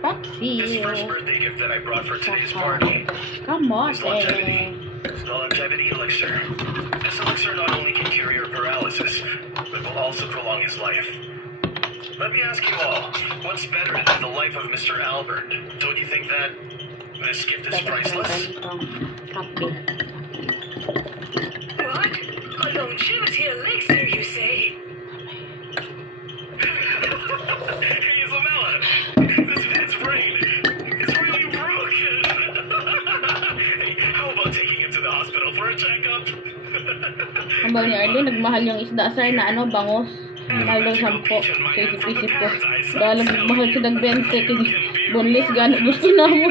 This first birthday gift that I brought for today's party is the longevity elixir. This elixir not only can cure your paralysis, but will also prolong his life. Let me ask you all, what's better than the life of Mr. Albert? Don't you think that this gift is priceless? What? A longevity elixir, you say? Hey, Isabella! This man's brain is really broken! Hey, how about taking him to the hospital for a checkup? Ang bali ni Arlene, nagmahal yung isda sir na ano, bangus. Mahal daw 10. Sa isip-isip ko. Dahil nagmahal siya ng 20. Boneless gano'n. Gusto naman.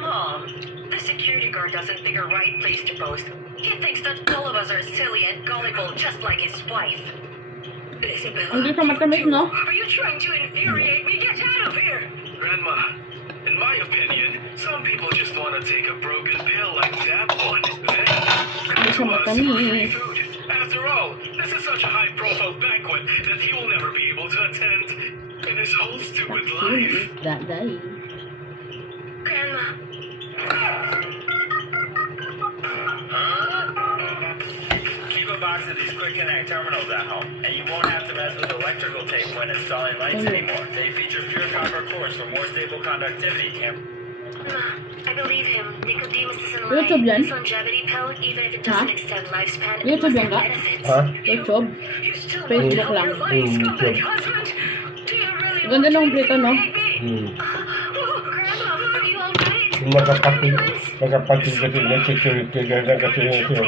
Mom, the security guard doesn't pick a right place to boast. He thinks that all of us are silly and gullible just like his wife. Isabella, Hindi pa matamis, no? are you trying to infuriate me? Get out of here! Grandma, in my opinion, some people just want to take a broken pill like that one. Then come to us for free food. After all, this is such a high-profile banquet that he will never be able to attend in his whole stupid life. That day. Grandma, Keep a box of these quick connect terminals at home, and you won't have to mess with electrical tape when installing lights anymore. They feature pure copper cores for more stable conductivity. Ma, I believe him. Nicodemus is in YouTube yan? line. This longevity pill, even if it doesn't extend lifespan, it YouTube must yan have ka? benefits. YouTube. You still Facebook want to lang. help your lying scumbag husband? Do you really Ganda want ng to plito, no? infuriate me? Oh, Grandma, are you alright? Yung magkapatid kasi na security guard na kasi yung siya.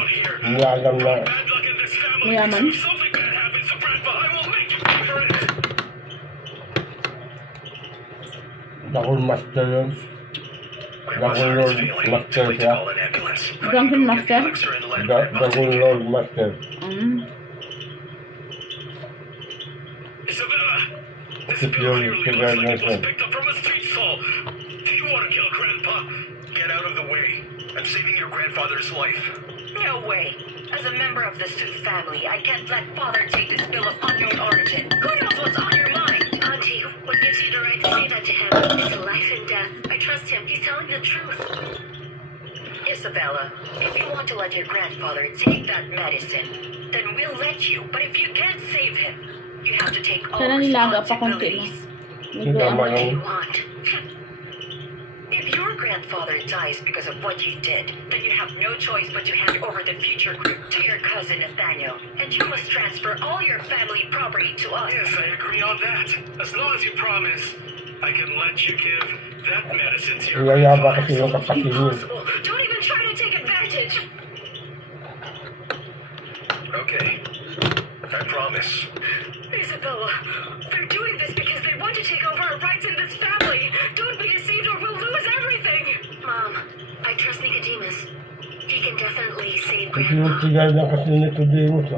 Hindi alam na Bad luck in this family. Mayaman. If something bad happens to Grandpa, I will make you pay for it. Dakul master yun. Grandma's Dakul heart is Lord failing. master Too late to siya. call an ambulance. Drunken master? Elixir and let Grandma Dakul take it. Lord master. Isabella, this Security bill clearly looks guard like it was na picked up from a street stall. Do you want to kill Grandpa? Get out of the way. I'm saving your grandfather's life. No way. As a member of the Sioux family, I can't let Father take this bill of unknown origin. Who knows what's on your mind? Auntie, what gives you the right to say that to him? It's life and death. I trust him. He's telling the truth. Isabella, if you want to let your grandfather take that medicine, then we'll let you. But if you can't save him, you have to take all Sana nilaga pa konti, no? responsibilities. Yung tama What do yung you want? If your grandfather dies because of what you did, then you have no choice but to hand over the future group to your cousin Nathaniel. And you must transfer all your family property to us. Yes, I agree on that. As long as you promise, I can let you give that medicine to your yayaba grandfather. kasi yung kapatid niya. Impossible. Don't even try to take advantage. Okay, I promise. Isabella, they're doing this because they want to take over our rights in this family. Don't be deceived or we'll lose everything. Mom, I trust Nicodemus. He can definitely save Grandma. Security guard na kasi nito Demos.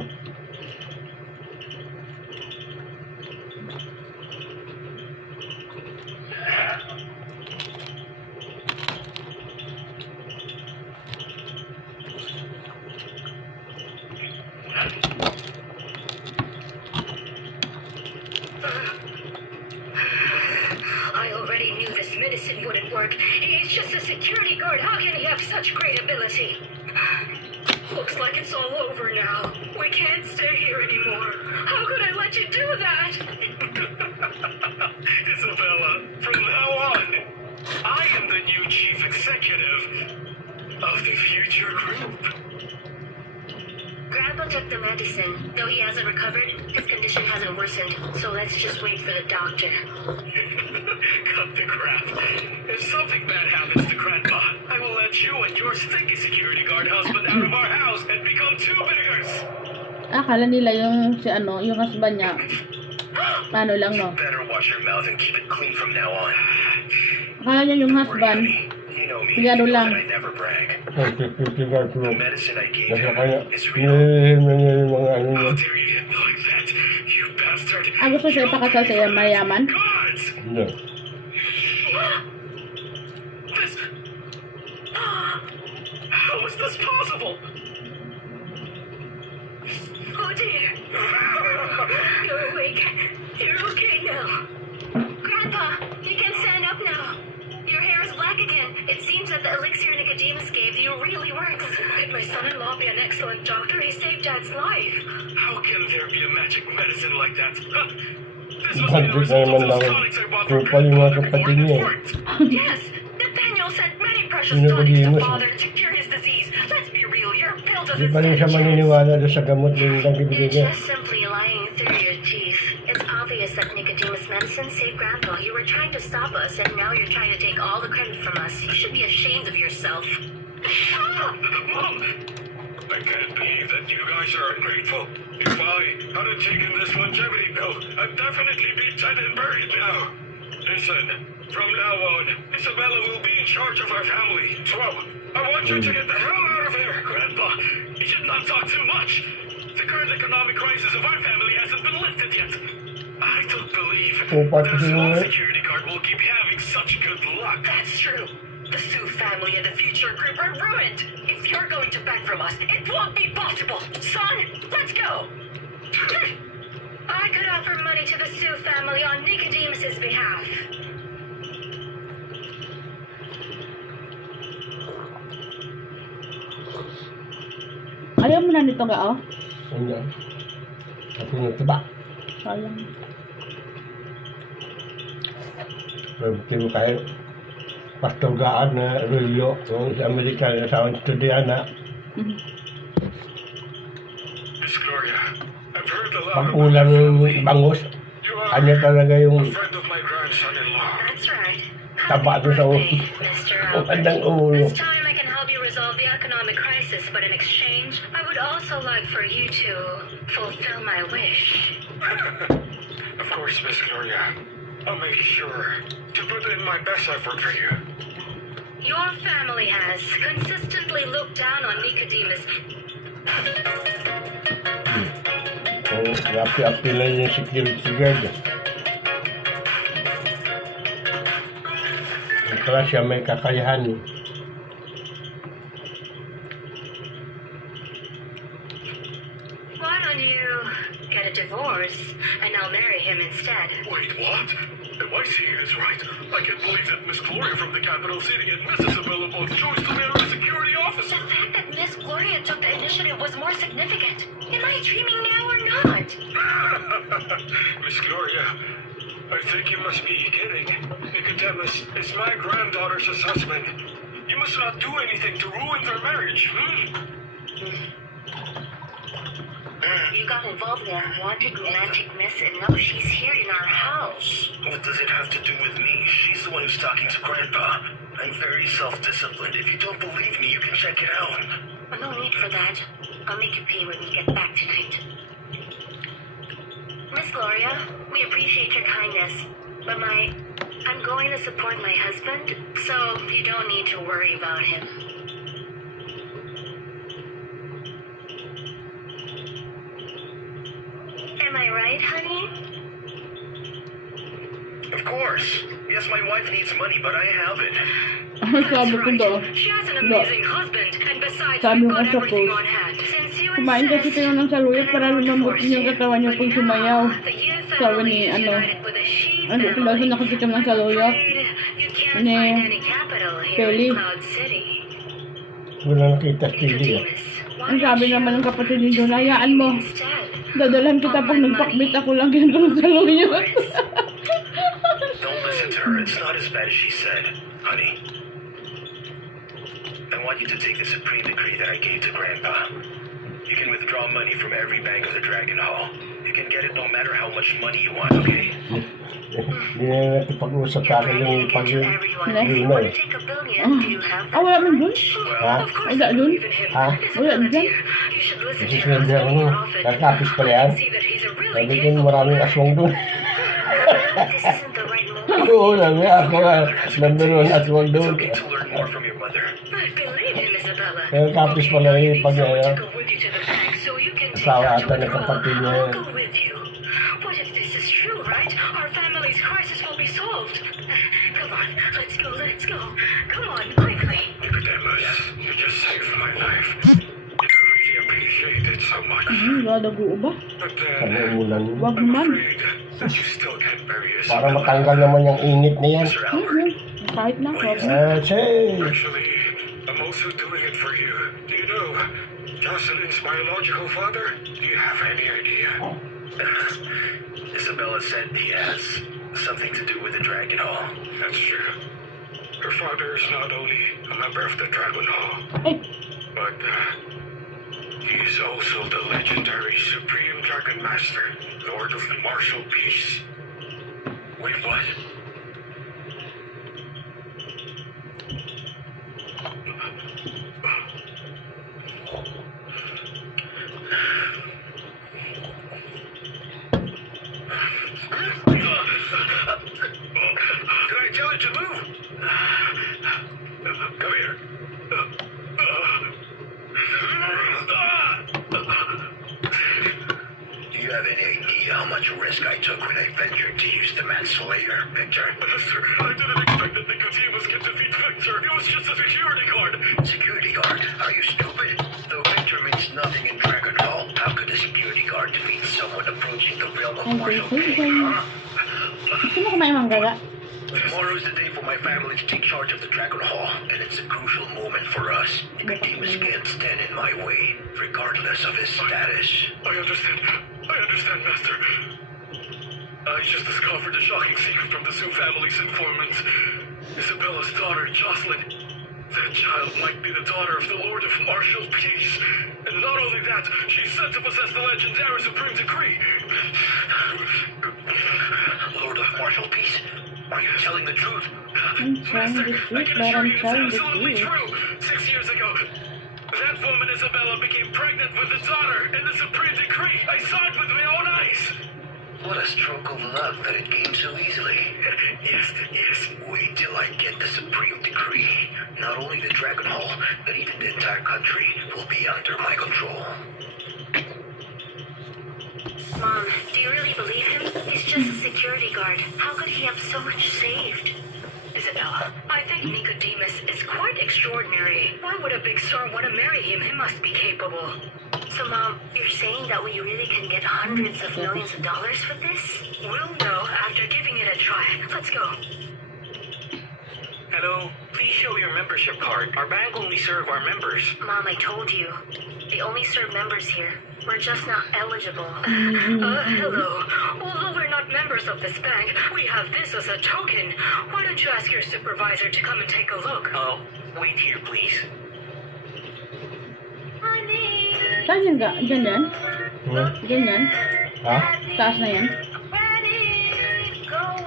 I already knew this medicine wouldn't work. He's just a security guard. How can he have such great ability? Looks like it's all over now. We can't stay here anymore. How could I let you do that? Isabella, from now on, I am the new chief executive of the future group. Grandpa took the medicine. Though he hasn't recovered, his condition hasn't worsened. So let's just wait for the doctor. Cut the crap. If something bad happens to Grandpa, I will let you and your stinky security guard husband out of our house and become two beggars. Akala nila yung si ano, yung husband niya. Paano lang, no? Better watch your mouth and keep it clean from now on. Akala niya yung Don't worry, husband. honey. You know me. Sigado You know lang. that I never brag. Ang security guard The ko. medicine I gave Kasi him kaya is real. yung mga ano How niya. dare you hit me like that, you bastard! Gusto siya ipakasal sa iyo, mayaman? Guards! Hindi. This... How is this possible? Oh dear. You're awake. You're It seems that the elixir Nicodemus gave you really works. Could my son-in-law be an excellent doctor? He saved Dad's life. How can there be a magic medicine like that? Huh? This was Bakit the result naman of daw those tonics I bought from trupal yung mga Grandpa kapatid before niya it eh. worked. Yes, Nathaniel sent many precious Sino tonics to Nicodemus, Father to cure his disease. Let's be real, you're built as Di a pa rin siya second chance. maniniwala doon sa gamot ng You're binigay. just simply lying through your teeth. It's obvious that Nicodemus medicine saved Grandpa. You were trying to stop us, and now you're trying to take all the credit from us. You should be ashamed of yourself. Mom! I can't believe that you guys are ungrateful. If I hadn't taken this longevity pill, I'd definitely be dead and buried now. Listen, from now on, Isabella will be in charge of our family. So, I want you to get the hell out of here. Grandpa, you should not talk too much. The current economic crisis of our family hasn't been lifted yet. I don't believe Upat that a kasi small yun eh. security guard will keep having such good luck. That's true. The Sioux family and the future group are ruined. If you're going to beg from us, it won't be possible. Son, let's go. I could offer money to the Sioux family on Nicodemus's behalf. Ayaw mo na nito ga, oh. Ano? Ako nagtaba. Sayang. Pero kayo, pastorgaan na Rulyo, yung sa Amerika, yung sa estudyana, Miss Gloria, I've heard a lot pag-ulam yung bangus, You are kanya talaga a yung friend of my grandson-in-law. That's right. taba doon sa Mr. bandang ulo. This time I can help you resolve the economic crisis, but in exchange, I would also like for you to fulfill my wish. Of course, Miss Gloria. I'll make sure to put in my best effort for you. Your family has consistently looked down on Nicodemus. Kung rapi-api lang yung security guard. Kaya siya may kakayahan eh. Why don't you get a divorce and I'll marry him instead? Wait, what? Am I seeing this right? I can't believe that Miss Gloria from the capital city and Miss Isabella both chose to marry a security officer. The fact that Miss Gloria took the initiative was more significant. Am I dreaming now or not? Miss Gloria, I think you must be kidding. Nicodemus is my granddaughter's husband. You must not do anything to ruin their marriage. You got involved in a wanted romantic miss and now she's here in our house. What does it have to do with me? She's the one who's talking to Grandpa. I'm very self-disciplined. If you don't believe me, you can check it out. No need for that. I'll make you pay when we get back tonight. Miss Gloria, we appreciate your kindness, but I'm going to support my husband, so you don't need to worry about him. Am I right, honey? Of course. Yes, my wife needs money, but I have it. Ang sabi ko daw, She has an amazing husband, and besides, Sabi we've ko got sa everything post, on hand. Since you kumain kasi insist, kayo ng saluyot para lumamutin yung katawan niyo pag sumayaw. the youth Sabi family ni, is ano, united with a she ano, family. piloso nakasitam ng saluyot. You can't Ni find any capital here Peli. in Cloud City. Wala nakita TV eh. Nicodemus, why Ang sabi don't naman you ng kapatid ni John, hayaan mo. instead? Dadalhan kita pag nagpakbit ako lang ganito ng saluyot. Don't listen to her. It's not as bad as she said, honey. I want you to take the supreme decree that I gave to Grandpa. You can withdraw money from every bank of the Dragon Hall. You can get it no matter how much money you want, okay? Hindi na natin pag-usap sa akin yung pag To everyone. Wala. If you want to take a billion, do you have Ah, wala man dun? Ha? Of course, Wala I dun? believe in him. Ha? Wala Isabella, dun? dear, you should listen to Kasi your sinabi ako husband no, more often. nagkapis pala yan. See that he's a really Sabi ko capable maraming man. aswang doon. This isn't the right moment. Oo, nabi ako nga, nandun aswang It's doon. okay to learn more from your mother. I believe him, Isabella. Kaya kapis pala you yung need pag someone to go with you to the bank so you can take asawa out ata your ng kapatid niya withdrawal. yan. I'll go with you. What if this is true, right? Our family's crisis will be solved. Come on, let's go, let's go. Come on, quickly. Nicodemus, you just saved my life. I really appreciate it so much. Wala dago ba? But Ano then, ulan? Wag I'm man. afraid You still can't bury Para Isabella. matanggal naman yung init na yan. Mr. Albert. Kahit na, wag na. Say, Actually, I'm also doing it for you. Do you know Jocelyn's biological father? Do you have any idea? Isabella said he has something to do with the Dragon Hall. That's true. Her father is not only a member of the Dragon Hall, Ay, but he is also the legendary Supreme Dragon Master, Lord of the Martial Peace. Wait, what? Did I tell it to move? Come here. Do you have any idea how much risk I took when I ventured to use the Manslayer, Victor? Sir, I didn't expect that Nicodemus could defeat Victor. He was just a security guard. Security guard? Are you stupid? Though Victor means nothing in Dragon Hall, how could a security guard defeat someone approaching the realm of ay, martial ay, peace? ay. Huh? Gusto mo kumain manggaga? Tomorrow is the day for my family to take charge of the Dragon Hall, and it's a crucial moment for us. Nicodemus can't stand in my way, regardless of his status. I understand, Master. I just discovered a shocking secret from the Zoo family's informants. Isabella's daughter, Jocelyn. That child might be the daughter of the Lord of Martial Peace. And not only that, she's said to possess the legendary Supreme Decree. Lord of Martial Peace? Are you telling the truth? I'm telling the I truth, can but assure I'm you it's telling the absolutely truth. true. 6 years ago, that woman Isabella became pregnant with the daughter in the Supreme Decree. I saw it with my own eyes. What a stroke of luck that it came so easily. Yes. Wait till I get the Supreme Decree. Not only the Dragon Hall, but even the entire country will be under my control. Mom, do you really believe him? He's just a security guard. How could he have so much saved? Isabella, I think Nicodemus is quite extraordinary. Why would a big star want to marry him? He must be capable. So, Mom, you're saying that we really can get hundreds of millions of dollars for this? We'll know after giving it a try. Let's go. Hello, please show your membership card. Our bank only serve our members. Mom, I told you. They only serve members here. We're just not eligible. Hello. Although we're not members of this bank, we have this as a token. Why don't you ask your supervisor to come and take a look? Oh, wait here, please. Honey. Saan yun ga? Diyan yan? Hmm? Diyan yan? Ha? Taas na yan?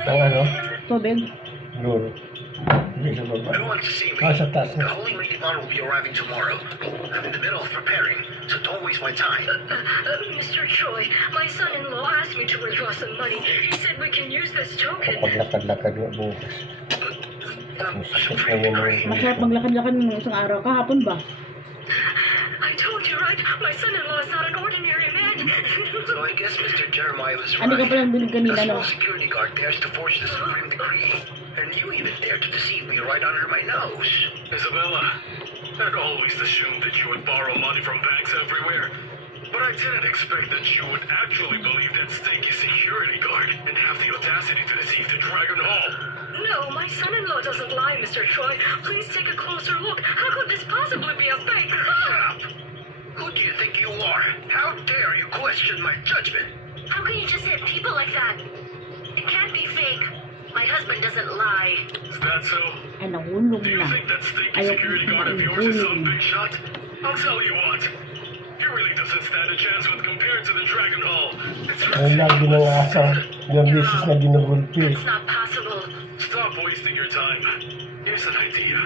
Ang ano? Tubig? Doon. Hindi sa baba. Who wants to see me? Sa taas The na. Holy Maid Yvonne will be arriving tomorrow. I'm in the middle of preparing, so don't waste my time. Mr. Choi, my son-in-law asked me to withdraw some money. He said we can use this token. Paglakad-lakad nga bukas. Ang sakit na yung mga... Masarap maglakad-lakad ng isang araw. Kahapon ba? I told you, right? My son-in-law is not an ordinary man. So I guess Mr. Jeremiah was Ano ka right. palang binig A kanina, small no? security guard dares to forge the Supreme Decree. And you even dare to deceive me right under my nose. Isabella, I'd always assumed that you would borrow money from banks everywhere. But I didn't expect that you would actually believe that stinky security guard and have the audacity to deceive the Dragon Hall. No, my son-in-law doesn't lie, Mr. Choi. Please take a closer look. How could this possibly be a fake? Shut up! Who do you think you are? How dare you question my judgment? How can you just hit people like that? It can't be fake. My husband doesn't lie. Is that so? Ay, nahulog Do you na. think that stinky Ayaw security ko guard of na yours is some ihulog. big shot? I'll tell you what. He really doesn't stand a chance when compared to the Dragon Hall. It's Ay, lagi ng asa. Yung bisis na ginagulpi. That's not possible. Stop wasting your time. Here's an idea.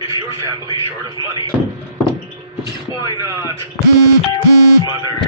If your family's short of money, why not? You, mother.